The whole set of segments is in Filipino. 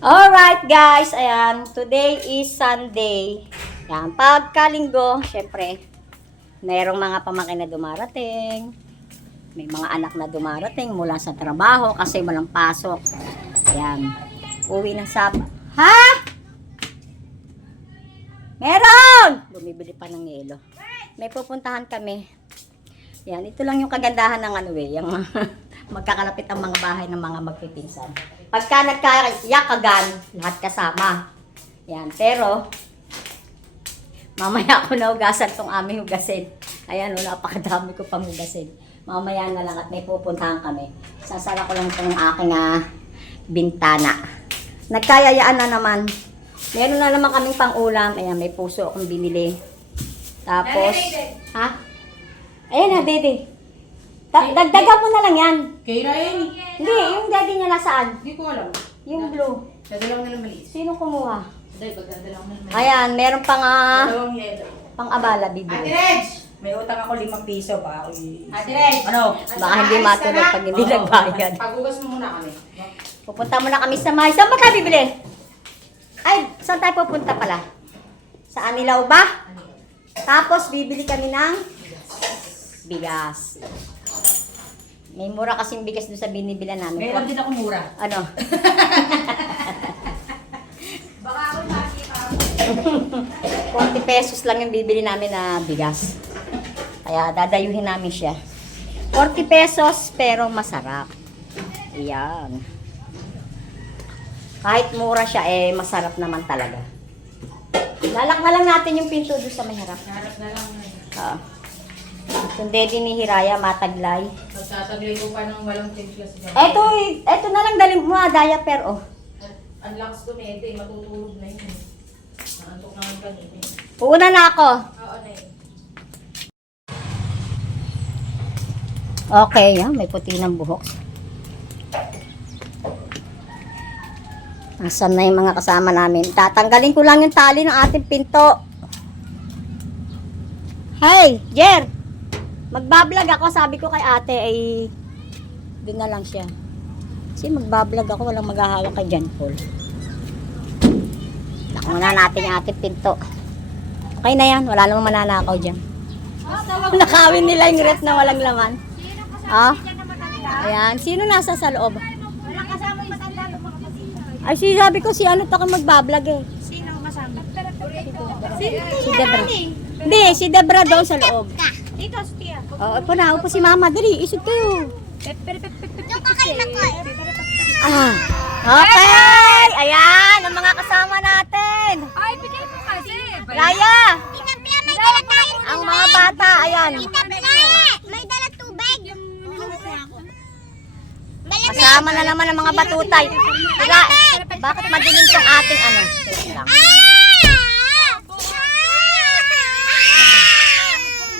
Alright guys, ayan, today is Sunday. Yan, pagkalinggo, syempre, mayroong mga pamangkin na dumarating. May mga anak na dumarating mula sa trabaho kasi walang pasok. Ayan, uwi ng sab... Ha? Meron! Bumibili pa ng yelo. May pupuntahan kami. Yan, ito lang yung kagandahan ng ano eh, yung magkakalapit ang mga bahay ng mga magpipinsan. Pagka nagkayakagan, lahat kasama. Yan, pero, mamaya ako na hugasan tong aming hugasin. Ayan, oh, napakadami ko pang hugasin. Mamaya na lang at may pupuntahan kami. Sasara ko lang itong aking ah, bintana. Nagkayayaan na naman. Meron na naman kaming pang ulam. Ayan, may puso akong binili. Tapos, ha? Ayan na, Dede. Da- dagdagan mo na lang yan. Kay Ryan. Hindi, yung daddy niya nasaan? Hindi ko alam. Yung blue. Dadalaw na lang maliit. Sino kumuha? Dahil pagdadalaw na lang maliit. Ayan, meron pang ah, Dalawang yelo. pang abala Ate bibili. Reg! May utang ako limang piso pa. Ate Reg! Ano? Baka hindi matulog pag hindi Oo. nagbayad. Pagugas mo muna kami. Pupunta muna kami sa may. Saan ba tayo bibili? Ay, saan tayo pupunta pala? Sa Anilaw ba? Tapos bibili kami ng bigas. May mura kasing bigas doon sa binibila namin. Meron din ako mura. Ano? Baka ako makikita ako. 40 pesos lang yung bibili namin na bigas. Kaya dadayuhin namin siya. 40 pesos pero masarap. Iyan. Kahit mura siya, eh masarap naman talaga. Lalak na lang natin yung pinto doon sa may harap. Harap na lang. Oo. Yung daddy ni Hiraya, mataglay. Ko pa ng walang timpla sa Eto, eto na lang dalhin mo, ah, diaper, oh. Ang lakas dumete, matutulog na yun. Naantok naman kanina. eh. Uuna na ako. Oo na yun. Okay, yan. May puti ng buhok. Nasaan na yung mga kasama namin? Tatanggalin ko lang yung tali ng ating pinto. Hey, Jer! Magbablog ako. Sabi ko kay ate ay doon na lang siya. Kasi magbablog ako. Walang maghahawak kay John Paul. Takmo na natin yung ating pinto. Okay na yan. Wala namang mananakaw dyan. Nakawin nila yung ref na walang laman. Ah? Ayan. Sino nasa sa loob? Ay, si sabi ko si ano to magbablog eh. Sino kasama? Si Debra. Hindi, si Debra daw sa loob. Oo, oh, na, upo si Mama. Dali, isod kayo. Ah. Okay! Ayan, ang mga kasama natin. Ay, bigay mo kasi. Raya! Ang mga bata, ayan. May dala tubig. Kasama na naman ang mga batutay. Bakit madilim tong ating ano? Wait lang.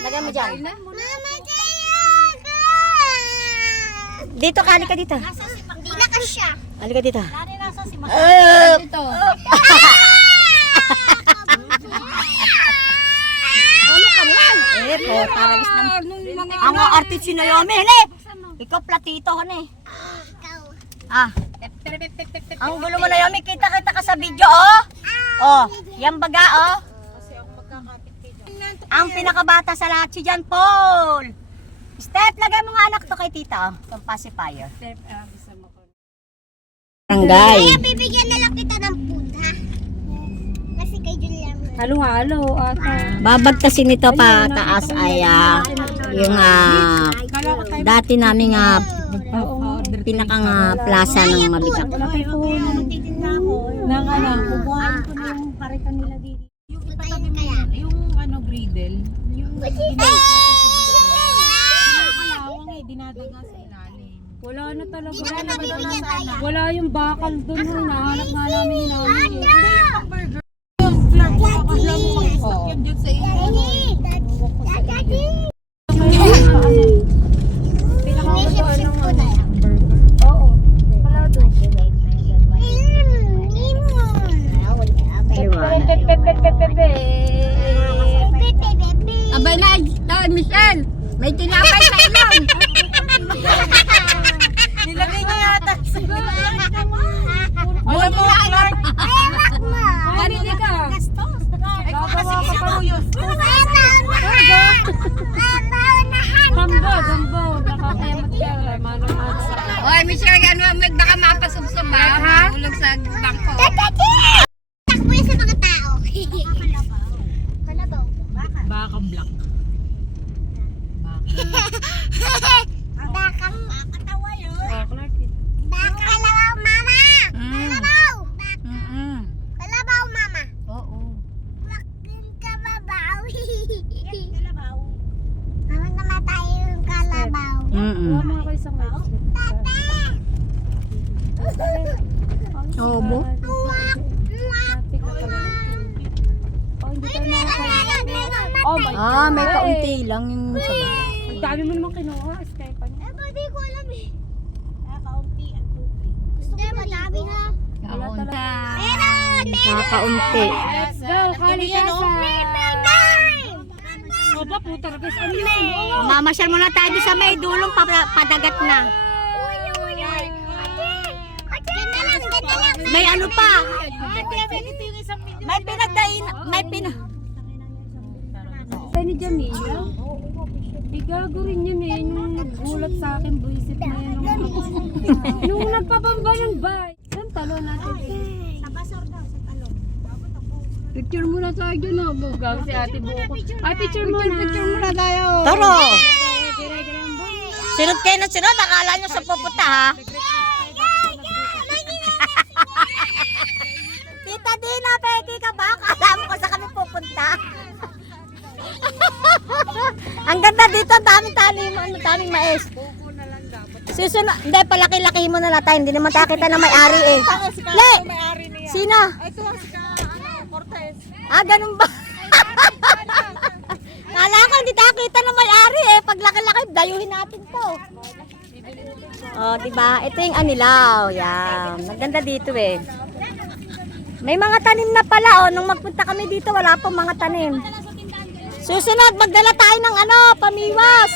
Lagyan mo dyan. Mama, Dito ka, halika dito. Hindi na kasya. Halika dito. Nari nasa si Mama. Uh, Dito. ka? Eh, po, taragis ng... Ang artist si Naomi, hele! Ikaw platito ka na eh. Ah. Ang gulo mo Naomi, kita-kita ka sa video, oh. Oh, yan baga, oh. Ang pinakabata sa lahat si John Paul. Step, lagay mo nga anak to kay tita, oh. Itong pacifier. Barangay. Kaya bibigyan na lang kita ng ha? Kasi kay Julian. Halo-halo ata. Babagtasin nito pa taas ay ah, yung ah, dati namin nga pinakang ah, plaza ng mabigat. Wala kayo puhunan. Titinda ako. Nang ano, kukuhaan ko na yung paritan nila dito. Yung ipatayin kaya. Yung ano, griddle. Yung kalawang dinadaga sa ilalim. Wala na talaga. Dito kita bibigyan. Wala yung bakal doon. Nahanap nga namin ni namin. Oo. Daddy! Daddy! May sip-sip ko na yan. Oo. Wala doon. Pepepepepepe. Abay na, uh, Michelle, may tinapay sa ilong. Yeah. Ah, may kaunti lang yung sa. Ang dami mo naman kinuha. Stefan. Eh, hindi ko alam eh. Kaunti ang tubig. Hindi, madami na. Wala talaga. Meron! Kakaunti. Let's go, kalikasan! Oba, puta rebes. Ano yun? Oh, Mamasyal muna tayo sa may dulong pa- padagat na. May ano pa? May pinagdain, may pin... Ni Jamila. Igago rin yun eh. Yung gulat sa akin, buisit na yun. Nung, nung nagpabamba ng bay. Saan talo natin? Sa basor daw, sa talong. Picture muna tayo dyan oh. Bugaw si ate Buko. Ay, picture muna. Picture muna tayo. Toro! Sinod kayo na sinod, akala nyo sa pupunta ha? Tita Dina, pwede ka ba? Akala mo kung saan kami pupunta? ang ganda dito, ang daming tanim, ang daming mais. Susunod, hindi, palaki-laki mo na natin, hindi naman tayo kita na may-ari eh. Le! Sino? Ito si ka, ano, Cortez. Ah, ganun ba? Kala ko hindi tayo kita na may-ari eh. Pag laki-laki, dayuhin natin to. Oh, di ba? Ito yung anilaw. Yan. Maganda dito eh. May mga tanim na pala oh. Nung magpunta kami dito, wala pang mga tanim. Susunod, magdala tayo ng ano, pamiwas.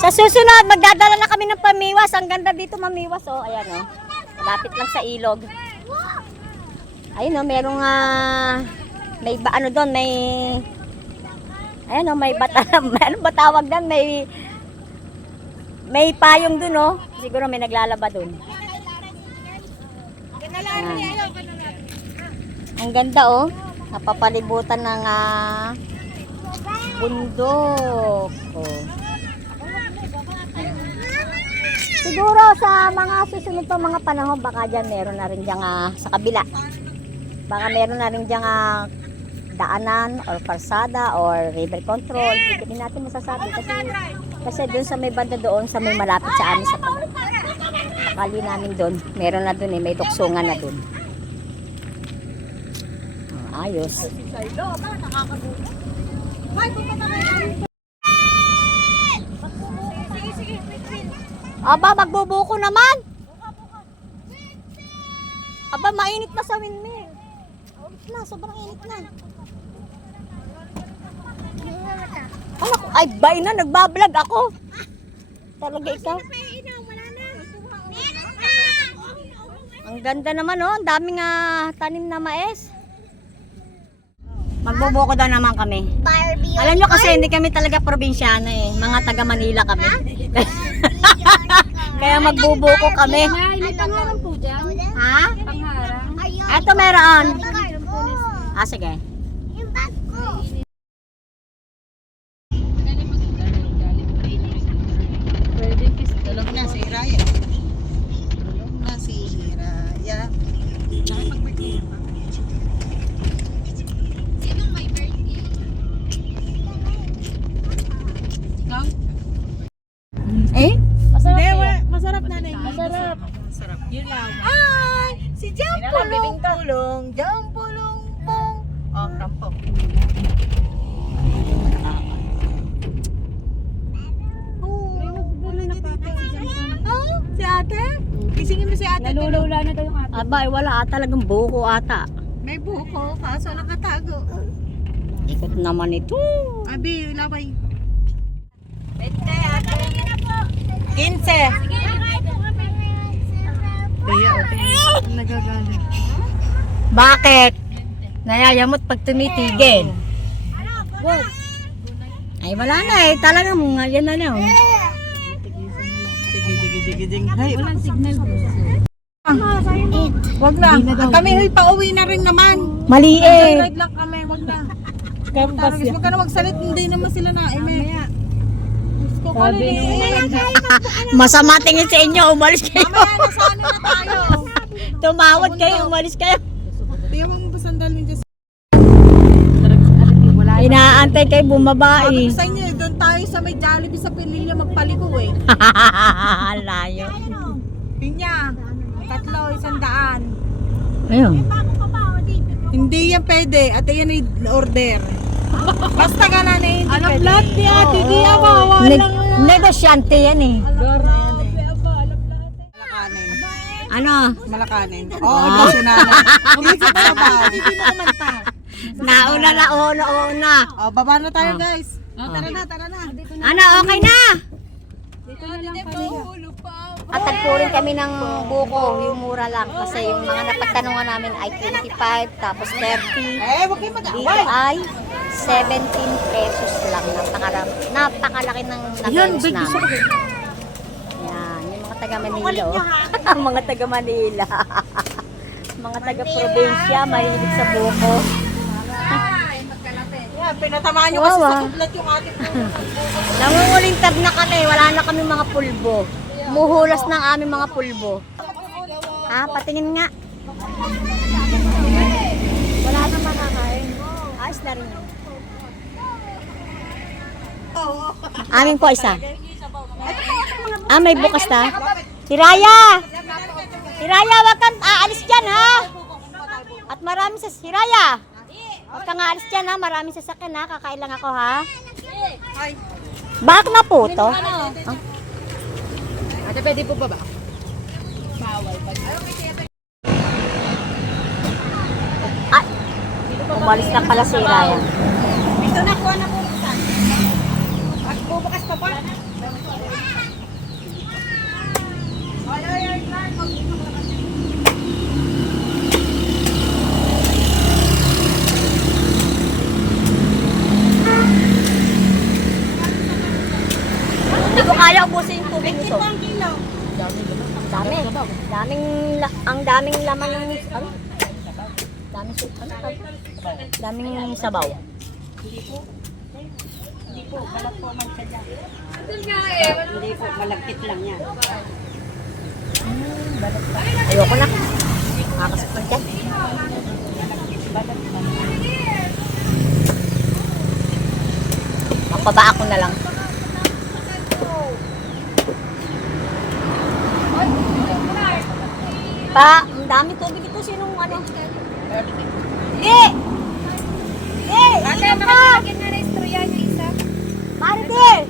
Sa susunod, magdadala na kami ng pamiwas. Ang ganda dito mamiwas. Oh, ayan oh. Lapit lang sa ilog. Ayun oh, merong ah, may ba, ano doon, may Ayan oh, may bata, may ano ba tawag doon? May may payong doon oh. Siguro may naglalaba doon. Ayan. Ang ganda oh. Napapalibutan ng ah, bundok. Oh. Siguro sa mga susunod pa mga panahon, baka dyan meron na rin dyan ah, sa kabila. Baka meron na rin dyan ah, daanan or kalsada or river control. Hindi natin masasabi kasi kasi doon sa may banda doon sa may malapit sa amin sa pag kali namin doon. Meron na doon eh, may tuksungan na doon. Ayos. Aba, magbubuko naman. Aba, mainit na sa windmill. Init na, sobrang init na. Ko? Ay, bay na, nagbablog ako. Talaga ikaw. Ang ganda naman, oh. Ang daming ah, tanim na mais. Magbubuko daw naman kami. Barbie. Alam nyo kasi hindi kami talaga probinsyano eh. Mga taga Manila kami. Kaya magbubuko kami. Ay, may pangarang po dyan. Ha? Pangarang. Eto meron. Ah, sige. Yung bag ko. Pwede kiss. Tulog na si Raya. Tulog na si Raya. Eh? Masarap Hindi, eh. wa- masarap na na Masarap. Masarap. Yun lang. Ay! Si Jampulong Pulong! Jampulong Pong! Oh, tampok. May magdala na pa tayo dyan. Oh, si ate? Gisingin mo si ate. Nalulula na tayong ate. Aba, eh, wala talagang buko ata. May buko, kaso nakatago. Ikot naman ito. Abi, laway. 20 ate. 15. Kaya, okay. Nagagalit. Bakit? Nayayamot pag tumitigil. Ay, wala na eh. Talagang yan na lang. Sige, sige, sige, sige. Hay, Walang signal. Wag na. Kami, huy, pauwi na rin naman. Mali eh. Ride lang kami, wag na. Taragis, wag ka na magsalit, hindi naman sila na, eme. Gusto ko rin eh. Masama tingin sa inyo. Umalis kayo. Mamaya na sana na tayo. Tumawad kayo. Umalis kayo. Tingnan mo ba sandal ni Jess? Inaantay kayo bumaba eh. Sa inyo, doon tayo sa may Jollibee sa Pililya magpaliko eh. Layo. Pinya, tatlo, isang daan. Ayun. Hindi yan pwede. At yan ay order. Basta ka na na hindi Alam pwede. lahat ni Ate Gia, mawawa Neg- negosyante yan eh. Gar na yan eh. Malakanin. Ano? Malakanin. Oo, oh, ah. si nanay. Hindi sa sabaw. Hindi mo kumanta. Nauna na, una, una. Oh, baba na tayo guys. Oh, tara na, tara na. Ano, okay na? Dito na lang kami. At nagpurin kami ng buko, yung mura lang. Kasi yung mga napagtanungan namin ay 25, tapos 30. Eh, huwag kayo Dito mag-away. ay 17 pesos lang. Napaka, napakalaki ng nagayos namin. Yan, yung mga taga Manila. oh. mga taga Manila. mga taga probinsya, mahilig sa buko. Yan, pinatamaan nyo kasi Wawa. sa kudlat yung ating Nangungulintag na kami, wala na kami mga pulbo. Muhulas ng aming mga pulbo. Ah, patingin nga. Wala na makakain. Ayos na rin yun. Amin po isa. Ah, may bukas na. Hiraya! Hiraya, wag kang aalis dyan ha! At marami sa Hiraya! Huwag kang aalis dyan ha, marami sasakyan ha, kakain lang ako ha. Bak na po to. Ate, pwede po ba ba? Ay, umalis na pala si Raya. Ito na, kuha na po. At bubukas pa pa. Hindi ko kaya ubusin yung tubig nito. Dami. Daming, ang daming laman ng, ano? Daming, ano? Daming sabaw. Hindi po, malagkit lang yan. Ayoko na. Nakakasakit dyan. Mapaba ako na lang. Pa, ang dami tubig ito. Sinong ano? Hindi! Hindi! Ate, ka! makakilagyan na na istorya niyo isa. Maride!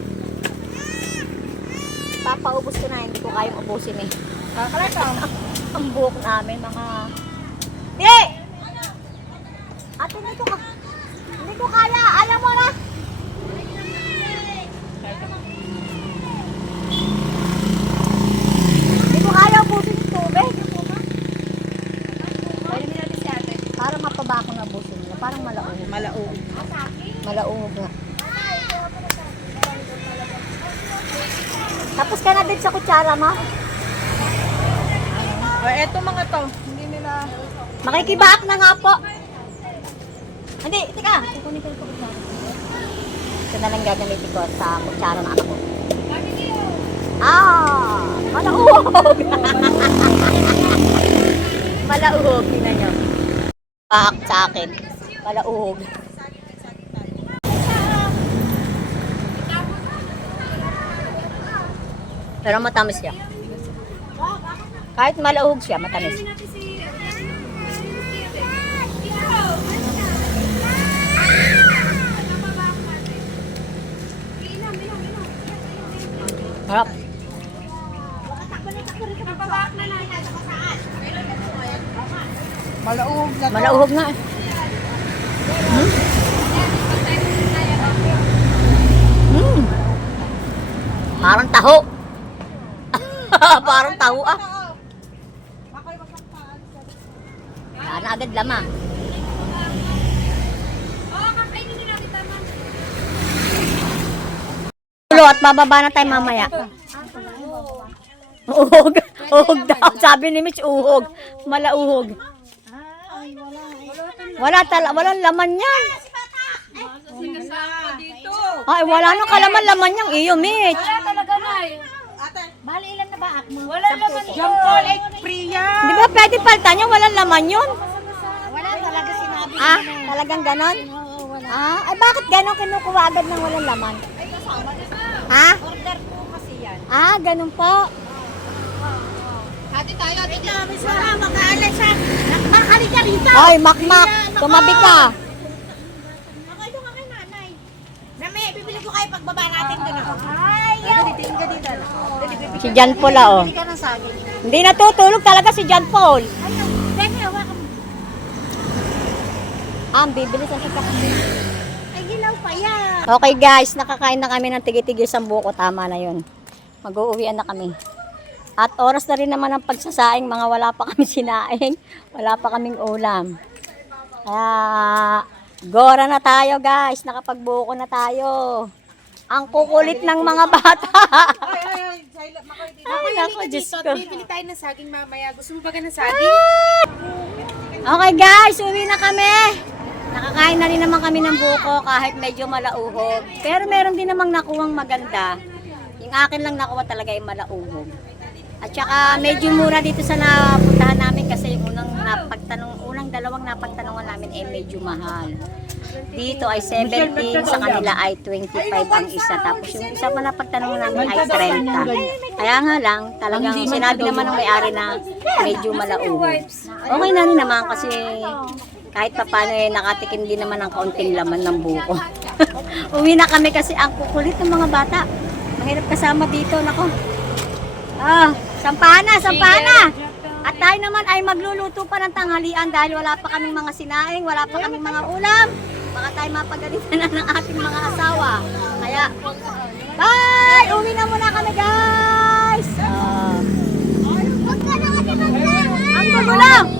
Papaubos ko na, hindi ko kayang ubusin eh. Ang buhok namin, mga... Di! Ate, hindi ko ka... Hindi ko kaya, ayaw mo na! Hindi ko kaya ubusin yung tubig. Parang mapaba ako na ubusin nila. Parang malaong. Malaog. Malaungog nga. Tapos ka na din sa kutsara, ma. O, eto mga to. Hindi nila... Makikibaak na nga po. Hindi, tika. Kukunin ko yung kutsara. Ito na lang gagamitin ko sa kutsara na anak ko. Ah! Malauhog! Malauhog, tingnan nyo. Baak sa akin. Malauhog. Pero matamis siya. Kahit malauhog siya, matamis. Harap. Malaog na. Malauhog nga. eh. Hmm? Hmm. Parang taho. Parang taho ah. Wala na agad lamang. Ulo at bababa na tayo mamaya. Uhog. Uhog daw. Sabi ni Mitch, uhog. Malauhog. Wala tala, walang laman yan. Ay, wala nang kalaman laman yang iyo, Mitch. Wala talaga na eh. Bali, ilan na ba ak mo? Wala naman Yung call egg free yan. Di ba pwede palitan yung walang laman yun? Wala talaga sinabi. Ah, talagang ganon? Ah, ay bakit ganon kinukuha agad ng walang laman? Ah, ganun po. Ate tayo, ate tayo. May sara, mag-aalay siya. Nakakali ka rito. Ay, makmak, tumabi ka. Ako ito ka kay nanay. Nami, bibili ko kayo pagbaba natin doon ako. Ay, Bibili Si John Paul, oh. ng saging. Hindi natutulog talaga si John Paul. Ah, ang bibilis ang sasakyan. Ay, hilaw pa yan. Okay guys, nakakain na kami ng tigi-tigi sa buko. Tama na yun. Mag-uuwian na kami. At oras na rin naman ang pagsasaing. Mga wala pa kami sinaing. Wala pa kaming ulam. Kaya, gora na tayo guys. Nakapagbuko na tayo. Ang kukulit ng mga bata. Ay, ay, ay. Silent, makoy dito. Ay, ako, Diyos ko. Bibili tayo ng saging mamaya. Gusto mo ba ka ng saging? Okay guys, uwi na kami. Nakakain na rin naman kami ng buko kahit medyo malauhog. Pero meron din namang nakuwang maganda. Yung akin lang nakuha talaga yung malauhog. At saka medyo mura dito sa napuntahan namin kasi yung unang napagtanong, unang dalawang napagtanungan namin ay medyo mahal. Dito ay 17, sa kanila ay 25 ang isa. Tapos yung isa pa napagtanungan namin ay 30. Kaya nga lang, talagang sinabi naman ng may-ari na medyo malauhog. Okay na rin naman kasi kahit pa paano eh, nakatikim din naman ng kaunting laman ng buko. Uwi na kami kasi ang kukulit ng mga bata. Mahirap kasama dito, nako. Ah, sampana, sampana! At tayo naman ay magluluto pa ng tanghalian dahil wala pa kaming mga sinaing, wala pa kaming mga ulam. Baka tayo mapagalitan na ng ating mga asawa. Kaya, bye! Uwi na muna kami guys! Uh, ang gulo!